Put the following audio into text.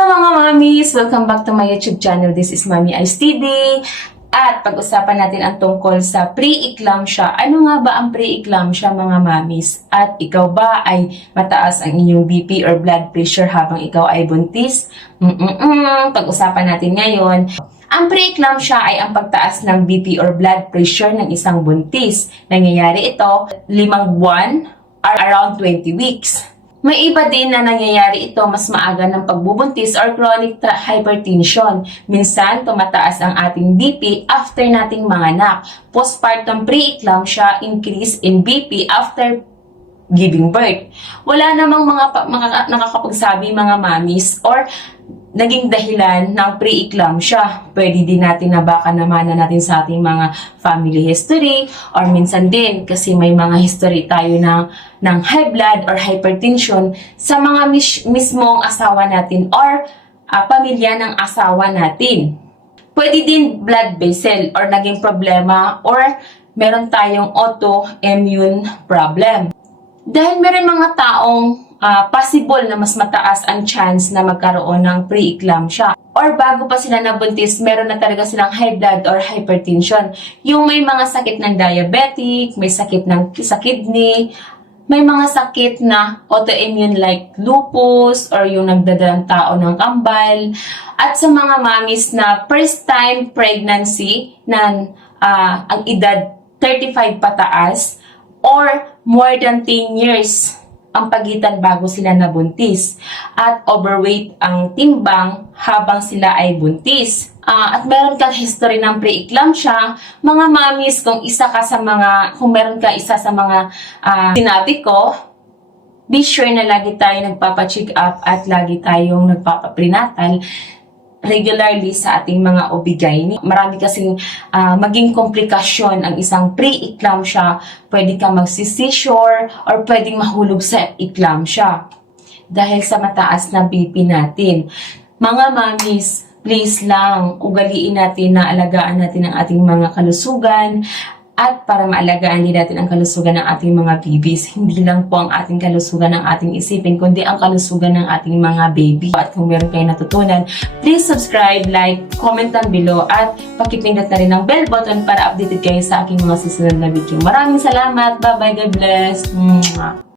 Hello mga mamis! Welcome back to my YouTube channel. This is Mami Ice TV. At pag-usapan natin ang tungkol sa pre-eclampsia. Ano nga ba ang pre-eclampsia mga mamis? At ikaw ba ay mataas ang inyong BP or blood pressure habang ikaw ay buntis? Pag-usapan natin ngayon. Ang pre-eclampsia ay ang pagtaas ng BP or blood pressure ng isang buntis. Nangyayari ito 5 buwan or around 20 weeks. May iba din na nangyayari ito mas maaga ng pagbubuntis or chronic hypertension. Minsan, tumataas ang ating BP after nating manganak. Postpartum pre-eclampsia, increase in BP after giving birth. Wala namang mga nakakapagsabi mga mamis or naging dahilan ng pre-eclampsia. Pwede din natin baka naman natin sa ating mga family history or minsan din kasi may mga history tayo ng high blood or hypertension sa mga mismong asawa natin or pamilya ng asawa natin. Pwede din blood vessel or naging problema or meron tayong autoimmune problem. Dahil meron mga taong possible na mas mataas ang chance na magkaroon ng pre-eclampsia. Or bago pa sila nabuntis, meron na talaga silang high blood or hypertension. Yung may mga sakit ng diabetic, may sakit sa kidney, may mga sakit na autoimmune like lupus or yung nagdadalang tao ng kambal. At sa mga mamis na first time pregnancy na ang edad 35 pataas or more than 10 years ang pagitan bago sila nabuntis at overweight ang timbang habang sila ay buntis. At meron kang history ng pre-eclampsia, mga mamis, kung meron ka isa sa mga sinabi ko, be sure na lagi tayo nagpapa-check up at lagi tayong nagpapa-prenatal regularly sa ating mga OB-GYN. Marami kasing maging komplikasyon ang isang pre-eclampsia. Pwede kang magsi-seizure or pwedeng mahulog sa eclampsia dahil sa mataas na BP natin. Mga mamis, please lang, ugaliin natin na alagaan natin ang ating mga kalusugan at para maalagaan din natin ang kalusugan ng ating mga babies. Hindi lang po ang ating kalusugan ng ating isipin, kundi ang kalusugan ng ating mga baby. At kung meron kayo natutunan, please subscribe, like, comment down below, at pakipindot na rin ang bell button para updated kayo sa aking mga susunod na video. Maraming salamat. Bye-bye. God bless.